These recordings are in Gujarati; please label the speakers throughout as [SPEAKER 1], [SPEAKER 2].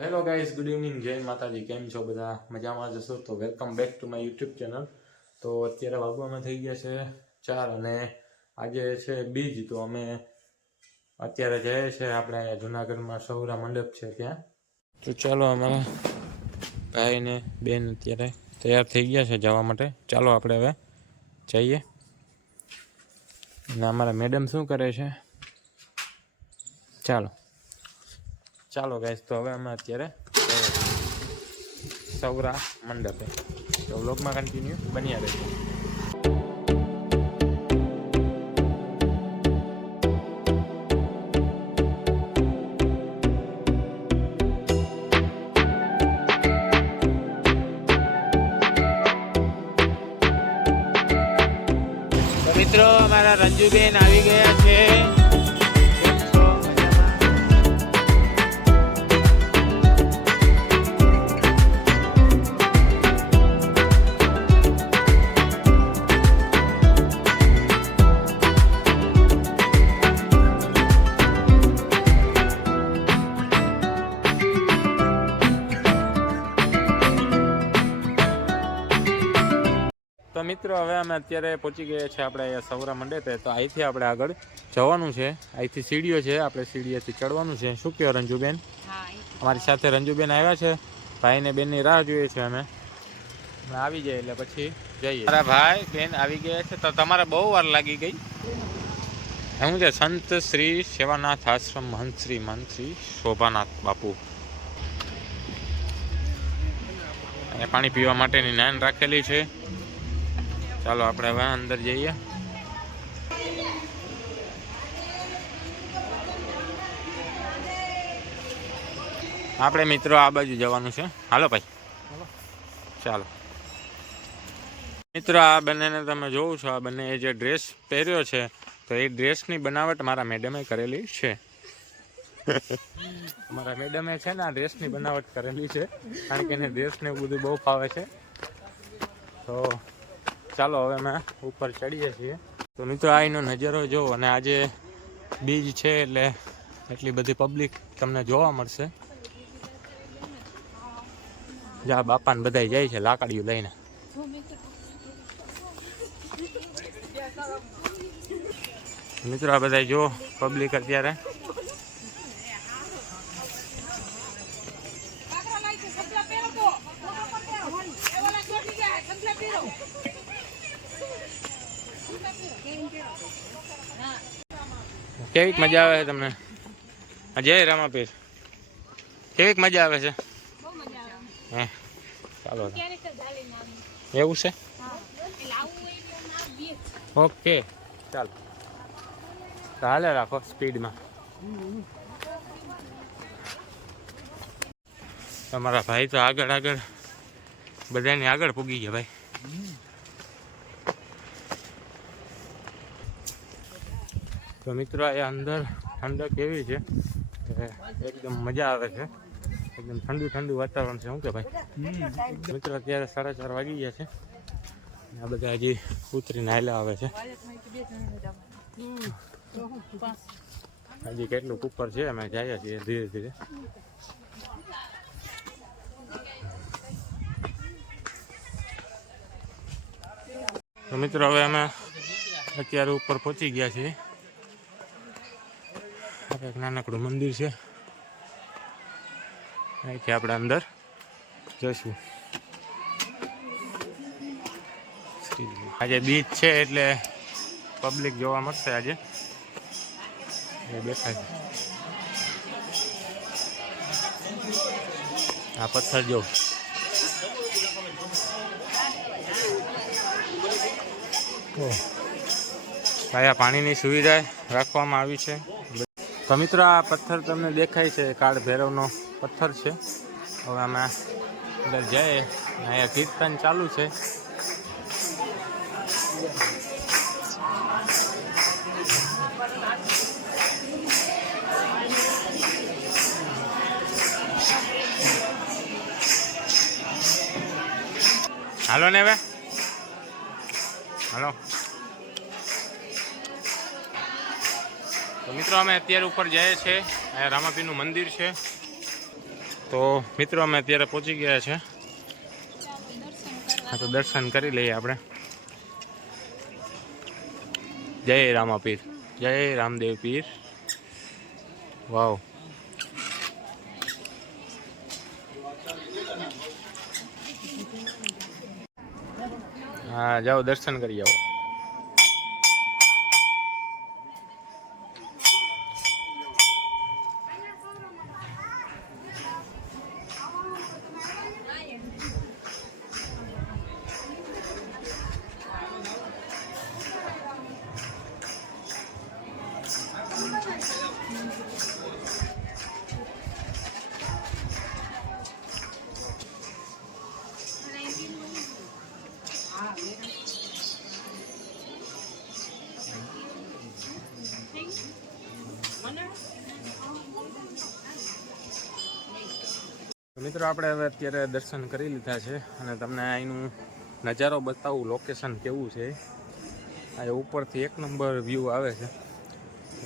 [SPEAKER 1] હેલો ગાઈઝ ગુડ ઇવનિંગ જય માતાજી. કેમ છો બધા? મજામાં જશો તો welcome back to my YouTube channel તો અત્યારે વાગવામાં થઈ ગયા છે ચાર અને આજે છે બીજ. તો અમે અત્યારે જઈએ છીએ આપણે જુનાગઢમાં સૌરા મંડપ છે ત્યાં. તો ચાલો અમારા ભાઈ ને બેન અત્યારે તૈયાર થઈ ગયા છે જવા માટે. ચાલો આપણે હવે જઈએ. અને અમારા મેડમ શું કરે છે? ચાલો. ચાલો ગાઈસ તો હવે અમે અત્યારે જઈએ છીએ સૌરા મંડપે તો વ્લોગમાં કન્ટિન્યુ બન્યા રહેશે તો મિત્રો અમારા રંજુબેન આવી ગયા મિત્રો હવે અમે અત્યારે પહોંચી ગયા છે આપણે સૌરા મંડે તો. અહીંથી આપણે આગળ જવાનું છે. અહીંથી સીડીઓ છે આપણે સીડીએથી ચડવાનું છે. શું કહો રંજુબેન? અમારી સાથે રંજુબેન આવ્યા છે. ભાઈ ને બેનની રાહ જોઈએ છે અમે. અમે આવી જાય એટલે પછી જઈએ. મારા ભાઈ બેન આવી ગયા છે. તો તમારે બહુ વાર લાગી ગઈ. હું છે સંત શ્રી સેવાનાથ આશ્રમ મહંત શ્રી મહંત શ્રી શોભાનાથ બાપુ. અહીંયા પાણી પીવા માટેની નાન રાખેલી છે. ચાલો આપણે હવે અંદર જઈએ. આપણે મિત્રો આ બાજુ જવાનું છે. હાલો ભાઈ. ચાલો. મિત્રો આ બંનેને તમે જોવો છો આ બંને જે ડ્રેસ પહેર્યો છે તો એ ડ્રેસની બનાવટ મારા મેડમે કરેલી છે. મારા મેડમે છે ને આ ડ્રેસની બનાવટ કરેલી છે કારણ કે એને ડ્રેસને બધું બહુ ફાવે છે. તો ચાલો હવે અમે ઉપર ચડીએ છીએ. તો મિત્રો આ એનો નજારો જો અને આજે બીજ છે એટલે એટલી બધી પબ્લિક તમને જોવા મળશે. જા, બાપાને બધાય જાય છે લાકડીઓ લઈને. મિત્રો, આ બધા જો પબ્લિક અત્યારે. કેવીક મજા આવે છે તમને? જય રામાપીર. કેવીક મજા આવે છે? હે, ચાલો. એવું છે? ઓકે, ચાલો. હાલે રાખો સ્પીડમાં. તમારા ભાઈ તો આગળ આગળ બધાની આગળ પૂગી ગયા ભાઈ. તો મિત્રો, એ અંદર ઠંડક એવી છે એકદમ મજા આવે છે. એકદમ ઠંડુ ઠંડુ વાતાવરણ છે. શું કે ભાઈ? મિત્રો, અત્યારે સાડા ચાર વાગી ગયા છે. આ બધા હજી ઉતરીને હાલ્યા આવે છે. હજી કેટલું ઉપર છે, અમે જઈએ છીએ ધીરે ધીરે. તો મિત્રો, હવે અમે અત્યારે ઉપર પહોંચી ગયા છીએ. આ નાનકડું મંદિર છે. અહીંથી આપણે અંદર જઈશું. આજે બીચ છે એટલે પબ્લિક જોવા મળશે આજે. દેખાય છે. આ પથ્થર જો. ઓહ. અહીંયા પાણીની સુવિધા રાખવામાં આવી છે. તો મિત્રો, આ પથ્થર તમને દેખાય છે, કાળ ભૈરવનો પથ્થર છે. હવે અમે અંદર જઈએ, અહીંયા કીર્તન ચાલુ છે. હાલો ને હવે. હાલો. તો મિત્રો, અમે અત્યારે ઉપર જઈએ છીએ. અહીંયા રામાપીરનું મંદિર છે. તો મિત્રો, અમે અત્યારે પહોંચી ગયા છે. હા, તો દર્શન કરી લઈએ આપણે. જય રામાપીર. જય રામદેવ પીર. વાવ. હા, જાઓ, દર્શન કરી આવો. મિત્રો, આપણે હવે અત્યારે દર્શન કરી લીધા છે અને તમને અહીંનું નજારો બતાવું લોકેશન કેવું છે. આ ઉપરથી એક નંબર વ્યૂ આવે છે.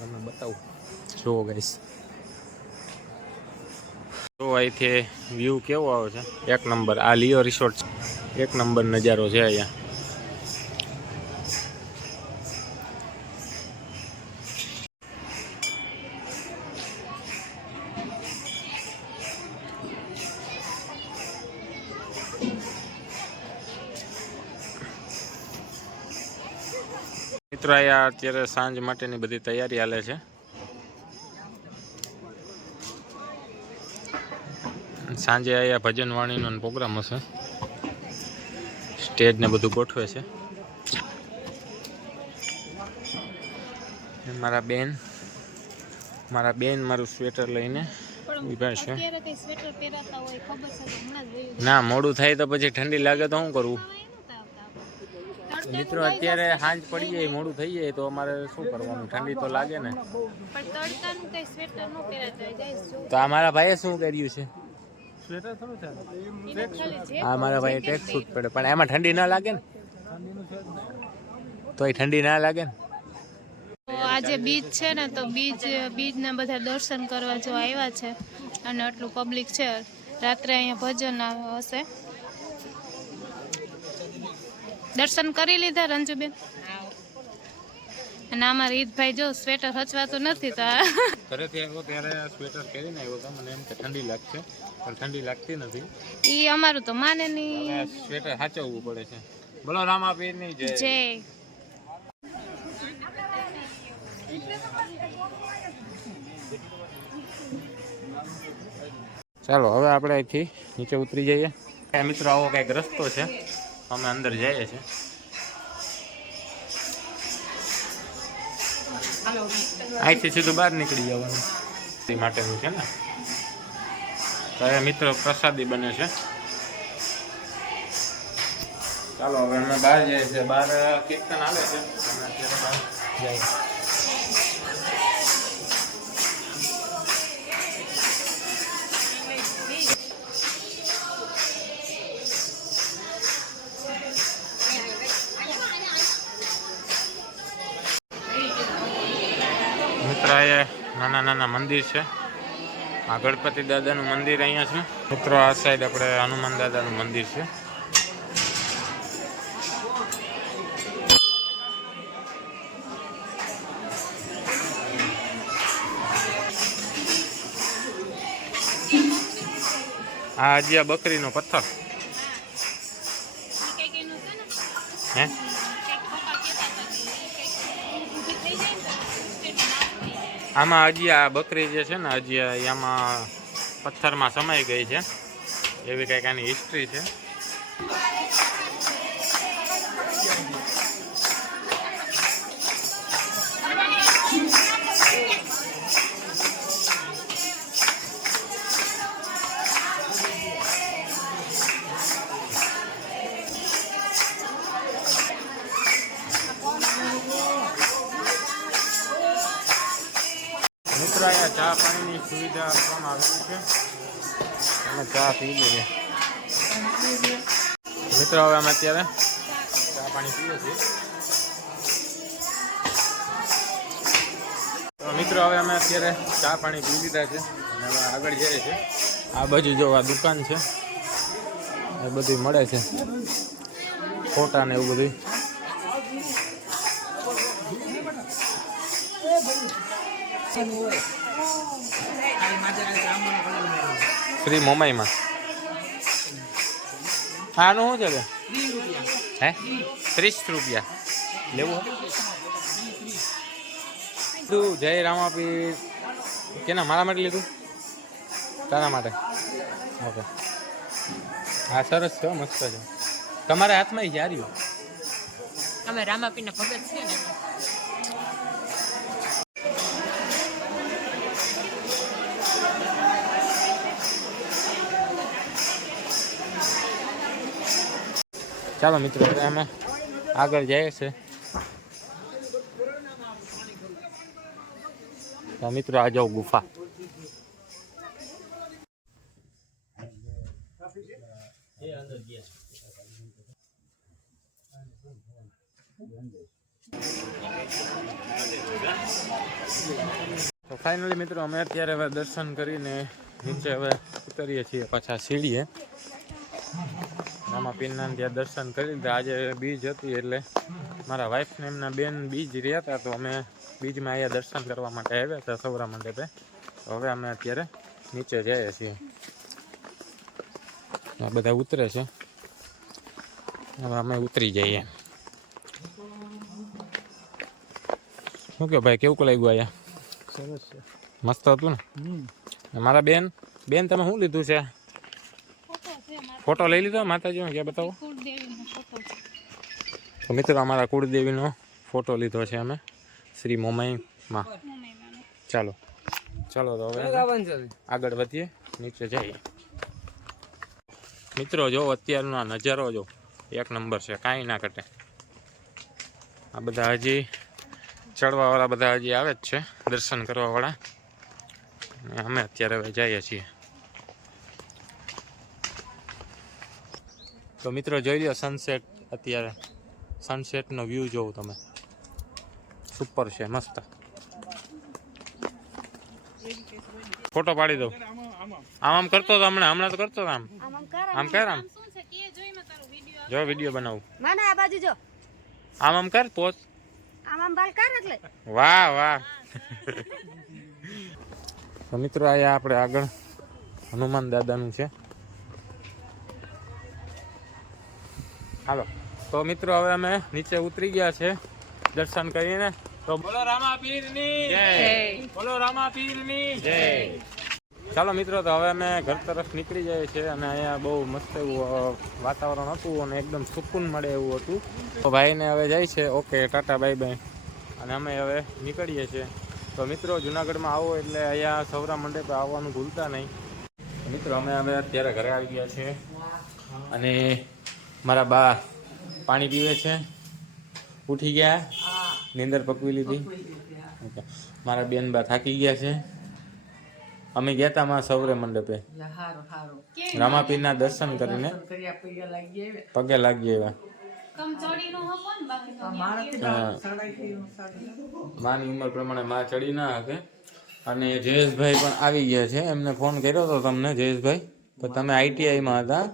[SPEAKER 1] તમને બતાવું. જુઓ ગાઈસ તો અહીંથી વ્યૂ કેવો આવે છે. એક નંબર, આ લિયો રિસોર્ટ. એક નંબર નજારો છે અહીંયા. મિત્રો અત્યારે સાંજ માટેની બધી તૈયારી હાલે છે. સાંજે અહીંયા ભજન વાણીનો પ્રોગ્રામ હશે. સ્ટેજ ને બધું ગોઠવે છે. મારા બેન મારા બેન મારું સ્વેટર લઈને ઊભા છે. ના મોડું થાય તો પછી ઠંડી લાગે તો શું કરવું મિત્રો અત્યારે સાંજ પડી જાય મોડું થઈ જાય તો અમારે શું કરવાનું? ઠંડી તો લાગે ને.
[SPEAKER 2] પણ તડકાનું કઈ સ્વેટર ન પહેરાતા હોય જાય જો
[SPEAKER 1] તો આ મારા ભાઈએ શું કર્યું છે? આ મારા ભાઈ ટેક્સ સૂટ પડે પણ એમાં ઠંડી ના લાગે ને? એ ઠંડી ના લાગે ને?
[SPEAKER 2] તો આજે બીચ છે ને તો બીચ બીચના બધા દર્શન કરવા જો આવ્યા છે. અને આટલું પબ્લિક છે. રાત્રે અહીંયા ભજન હશે. દર્શન કરી લીધા રંજુબેન. અને અમારા ઈદભાઈ જો સ્વેટર હચવાતું નથી તો
[SPEAKER 1] ઘરેથી આવ્યો ત્યારે સ્વેટર પહેરીને આવ્યો તો મને એમ કે ઠંડી લાગશે પણ ઠંડી લાગતી નથી.
[SPEAKER 2] એ અમારું તો માને નહીં.
[SPEAKER 1] સ્વેટર સાચવવું પડે છે. બોલો રામા પીરની જય.
[SPEAKER 2] જય.
[SPEAKER 1] ચાલો હવે આપણે અહીંથી નીચે ઉતરી જઈએ. મિત્રો આવો કંઈક રસ્તો છે. અમે અંદર જઈએ છીએ. અહીંથી સીધું બહાર નીકળી જવાનું. એ માટેનું છે ને? તો એ મિત્રો પ્રસાદી બને છે. ચાલો, હવે અમે બહાર જઈએ છીએ. બહાર કીર્તન આવે છે. મિત્ર નાના નાના મંદિર છે. આ ગણપતિ દાદાનું મંદિર અહીંયા છે. મિત્રો, આ સાઈડ આપણે હનુમાન દાદાનું મંદિર છે. આ હજી બકરીનો પથ્થર. હે? આમાં હજી આ બકરી જે છે ને, હજી આમાં પથ્થરમાં સમાઈ ગઈ છે. એવી કંઈક આની હિસ્ટ્રી છે. ચા પી લઈએ. મિત્રો, હવે અમે અત્યારે ચા પાણી પીએ છીએ. મિત્રો, હવે અમે અત્યારે ચા પાણી પી લીધા છે. અને હવે આગળ જઈએ છીએ. આ બાજુ જો આ દુકાન છે, એ બધું મળે છે. ફોટા ને એવું બધું શ્રી મોમાઈમાં આનું શું છે બે હે? ત્રીસ રૂપિયા. લેવું? તું જય રામાપી કેના મારા માટે લીધું? તારા માટે? ઓકે. હા સરસ છે મસ્ત છે. તમારા હાથમાં જાર્યું
[SPEAKER 3] અમે રામાપીરના ભગત છે ને.
[SPEAKER 1] ચાલો મિત્રો અમે આગળ જઈએ છે મિત્રો, આ જાઓ ગુફા. તો ફાઇનલી મિત્રો, અમે અત્યારે હવે દર્શન કરીને નીચે હવે ઉતરીએ છીએ, પાછા સીડીએ. મામા પીરના ત્યાં દર્શન કરી લીધા આજે બીજ હતી એટલે મારા વાઈફ ને એમના બેન બીજ રહ્યા હતા તો અમે બીજમાં અહીંયા દર્શન કરવા માટે આવ્યા હતા સૌરા મંડપે તો હવે અમે અત્યારે નીચે જઈએ છીએ આ બધા ઉતરે છે હવે અમે ઉતરી જઈએ શું કહો ભાઈ કેવું લાગ્યું અહીંયા
[SPEAKER 4] સરસ છે
[SPEAKER 1] મસ્ત હતું ને મારા બેન બેન તમે શું લીધું છે ફોટો લઈ લીધો માતાજીનો ક્યાં બતાવો. તો મિત્રો અમારા કુળદેવીનો ફોટો લીધો છે અમે, શ્રી મોમાઈમાં. ચાલો ચાલો તો હવે આગળ વધીએ, નીચે જઈએ. મિત્રો, જો અત્યારનો આ નજારો જો, એક નંબર છે, કાંઈ ના ઘટે. આ બધા હજી ચડવાવાળા બધા હજી આવે જ છે, દર્શન કરવાવાળા. અમે અત્યારે હવે જઈએ છીએ. તો મિત્રો જોઈ લો સનસેટ અત્યારે. સનસેટનો વ્યૂ જોવો તમે. સુપર છે મસ્ત. ફોટો પાડી દઉં. આમ આમ કરતો તો હમણાં હમણાં તો કરતો હતો આમ. આમ કર આમ જો વીડિયો બનાવું.
[SPEAKER 5] માના આ બાજુ જો.
[SPEAKER 1] આમ આમ કર પોત
[SPEAKER 5] આમ આમ બાલ કર એટલે.
[SPEAKER 1] વાહ વાહ. તો મિત્રો અહીંયા આપણે આગળ હનુમાન દાદાનું છે. હાલો. તો મિત્રો હવે અમે નીચે ઉતરી ગયા છે દર્શન કરીને. તો બોલો રામા પીરની જય. બોલો રામા પીરની જય. ચાલો મિત્રો તો હવે અમે ઘર તરફ નીકળી જઈએ છીએ અને અહીંયા બહુ મસ્ત એવું વાતાવરણ હતું અને એકદમ સુકૂન મળે એવું હતું. તો ભાઈને હવે જાય છે. Okay ta ta bye bye. અને અમે હવે નીકળીએ છીએ. તો મિત્રો જુનાગઢમાં આવો એટલે અહીંયા સૌરા મંડપે આવવાનું ભૂલતા નહીં. મિત્રો અમે હવે અત્યારે ઘરે આવી ગયા છીએ. અને મારા બા પાણી પીવે છે. ઉઠી ગયા. નીંદર પકવી લીધી. મારા બેન બા થાકી ગયા છે. અમે ગયા હતા માં સૌરે મંડપે. રામાપીરના દર્શન કરીને. પગે લાગી
[SPEAKER 2] તો
[SPEAKER 1] હા. માની ઉંમર પ્રમાણે માં ચડી ના હકે અને જયેશભાઈ પણ આવી ગયા છે. એમને ફોન કર્યો હતો તમને જયેશભાઈ. પણ તમે આઈટીઆઈમાં હતા.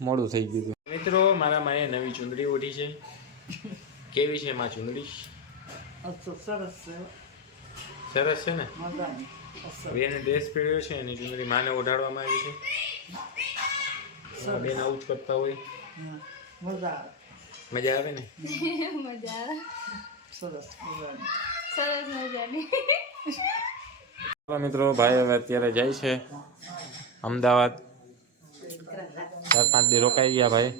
[SPEAKER 1] મોડું થઈ ગયું હતું. મિત્રો મારા માએ નવી ચુંદડી ઓઢી છે. કેવી છે માં ચુંદડી?
[SPEAKER 3] સરસ છે.
[SPEAKER 1] સરસ છે ને? હવે ડ્રેસ પહેર્યો છે એની ચુંદડી માને ઓઢાડવામાં આવી છે. બેન આવું જ કરતા હોય.
[SPEAKER 3] મજા
[SPEAKER 1] મજા આવે ને?
[SPEAKER 2] મજા આવે.
[SPEAKER 3] સરસ
[SPEAKER 2] સરસ મજાની.
[SPEAKER 1] મિત્રો ભાઈ હવે અત્યારે જાય છે. અમદાવાદ. ચાર પાંચ દી રોકાઈ ગયા ભાઈ.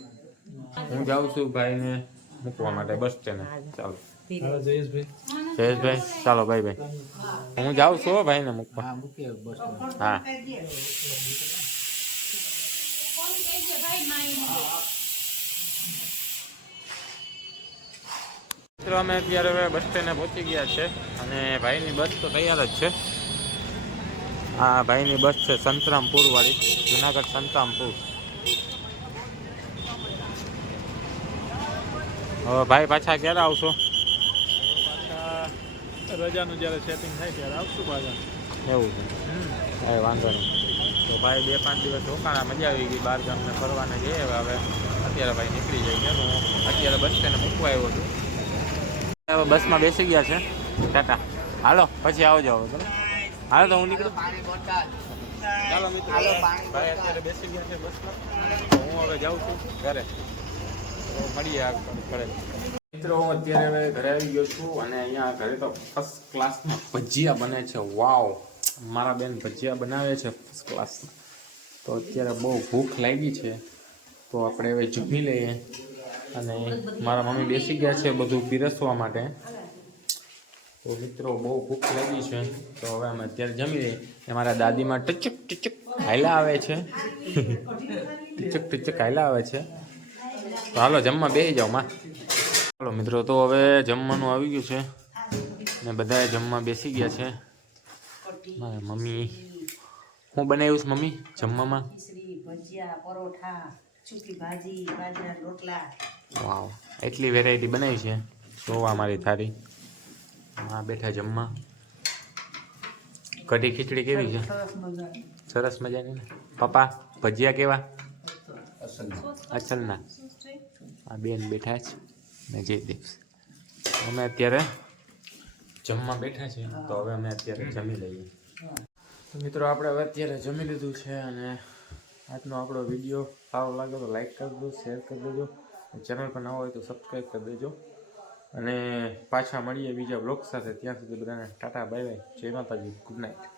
[SPEAKER 1] હું જાઉં છું ભાઈને મૂકવા માટે બસ સ્ટેન્ડ. ચાલો. જયેશભાઈ, ચાલો ભાઈ ભાઈ હું જાઉં છું ભાઈને મૂકવા. હા. અમે અત્યારે બસ સ્ટેન્ડે પહોંચી ગયા છે અને ભાઈની બસ તો તૈયાર જ છે. આ ભાઈની બસ છે સંતરામપુર વાળી જુનાગઢ સંતરામપુર. હવે ભાઈ પાછા ક્યારે આવશો?
[SPEAKER 4] રજાનું જ્યારે સેટિંગ થાય ત્યારે આવશું પાછા.
[SPEAKER 1] એવું છે. ભાઈ વાંધો નહીં. તો ભાઈ બે પાંચ દિવસ રોકાણા મજા આવી ગઈ બાર ગામને ફરવાને જઈએ હવે હવે અત્યારે ભાઈ નીકળી જાય છે. હું અત્યારે બસ સ્ટેન્ડ મૂકવા આવ્યો છું. હવે બસમાં બેસી ગયા છે. ટાટા. હાલો પછી આવજો હવે બરાબર? હાલો તો હું નીકળું? ચાલો મિત્રો. ભાઈ અત્યારે બેસી ગયા છે બસમાં. તો હું હવે જાઉં છું ઘરે. તો મળીએ આગળ ઘરે. મિત્રો હું અત્યારે હવે ઘરે આવી ગયો છું અને અહીંયા ઘરે તો ફર્સ્ટ ક્લાસમાં ભજીયા બને છે. વાવ મારા બેન ભજીયા બનાવે છે ફર્સ્ટ ક્લાસમાં તો અત્યારે બહુ ભૂખ લાગી છે. તો આપણે હવે જમી લઈએ. અને મારા મમ્મી બેસી ગયા છે બધું પીરસવા માટે. તો મિત્રો બહુ ભૂખ લાગી છે. તો હવે અમે અત્યારે જમી લઈએ. ને મારા દાદીમાં ટચક ટચક હાયલા આવે છે. ટચક ટચક હાયલા આવે છે. તો હાલો જમવા બેસી જાઓ માં. ચાલો મિત્રો તો હવે જમવાનું આવી ગયું છે. ને બધાએ જમવા બેસી ગયા છે. મારા મમ્મી. હું બનાવ્યું છે મમ્મી જમવામાં?
[SPEAKER 4] ભજીયા પરોઠા સૂકી ભાજી બાજરા રોટલા.
[SPEAKER 1] વાવ એટલી વેરાયટી બનાવી છે. જોવા મારી થારી. માં બેઠા જમવા. કઢી ખીચડી કેવી છે?
[SPEAKER 3] સરસ મજાની.
[SPEAKER 1] ને? પપ્પા ભજીયા કેવા? અચલના આ બેન બેઠા છે. ને જયદેવ અમે અત્યારે જમવા બેઠા છે. તો હવે અમે અત્યારે જમી લઈએ. તો મિત્રો આપણે હવે અત્યારે જમી લીધું છે અને આજનો આપણો વીડિયો સારો લાગે તો લાઈક કરી દો શેર કરી દેજો. ચેનલ પર ના હોય તો સબસ્ક્રાઈબ કરી દેજો. અને પાછા મળીએ બીજા બ્લોગ સાથે. ત્યાં સુધી બધાને ટાટા બાય બાય જય માતાજી. Good night